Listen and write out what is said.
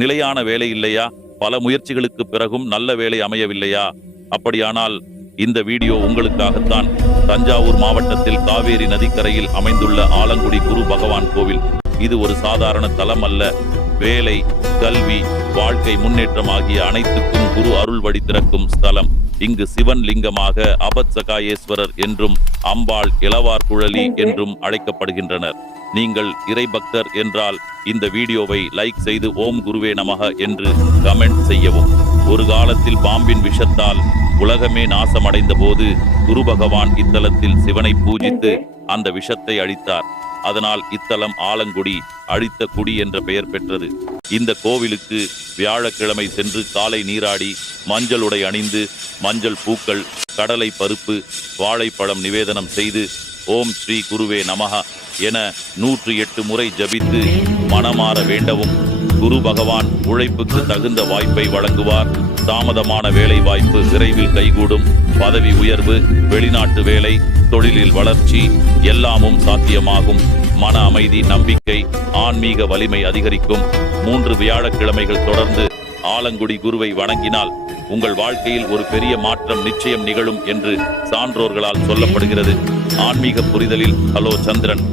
நிலையான வேலை இல்லையா? பல முயற்சிகளுக்கு பிறகும் நல்ல வேலை அமையவில்லையா? அப்படியானால் இந்த வீடியோ உங்களுக்காகத்தான். தஞ்சாவூர் மாவட்டத்தில் காவேரி நதிக்கரையில் அமைந்துள்ள ஆலங்குடி குரு பகவான் கோவில். இது ஒரு சாதாரண தலம் அல்ல. வேலை, கல்வி, வாழ்க்கை முன்னேற்றம் ஆகிய அனைத்துக்கும் குரு அருள் வழி திறக்கும் ஸ்தலம். இங்கு சிவன் லிங்கமாக அபத்சகாயேஸ்வரர் என்றும் அம்பாள் இளவார் குழலி என்றும் அழைக்கப்படுகின்றனர். நீங்கள் இறைபக்தர் என்றால் இந்த வீடியோவை லைக் செய்து ஓம் குருவே நமக என்று கமெண்ட் செய்யவும். ஒரு காலத்தில் பாம்பின் விஷத்தால் உலகமே நாசமடைந்த போது குரு பகவான் இத்தலத்தில் சிவனை பூஜித்து அந்த விஷத்தை அழித்தார். அதனால் இத்தலம் ஆலங்குடி, அழித்த குடி என்ற பெயர் பெற்றது. இந்த கோவிலுக்கு வியாழக்கிழமை சென்று காலை நீராடி மஞ்சள் உடை அணிந்து மஞ்சள் பூக்கள், கடலை பருப்பு, வாழைப்பழம் நிவேதனம் செய்து ஓம் ஸ்ரீ குருவே நமஹ என 108 முறை ஜபித்து மனமாற வேண்டவும். குரு பகவான் உழைப்புக்கு தகுந்த வாய்ப்பை வழங்குவார். தாமதமான வேலை வாய்ப்பு விரைவில் கைகூடும். பதவி உயர்வு, வெளிநாட்டு வேலை, தொழிலில் வளர்ச்சி எல்லாமும் சாத்தியமாகும். மன அமைதி, நம்பிக்கை, ஆன்மீக வலிமை அதிகரிக்கும். 3 வியாழக்கிழமைகள் தொடர்ந்து ஆலங்குடி குருவை வணங்கினால் உங்கள் வாழ்க்கையில் ஒரு பெரிய மாற்றம் நிச்சயம் நிகழும் என்று சான்றோர்களால் சொல்லப்படுகிறது. ஆன்மீக புரிதலில் ஹலோ சந்திரன்.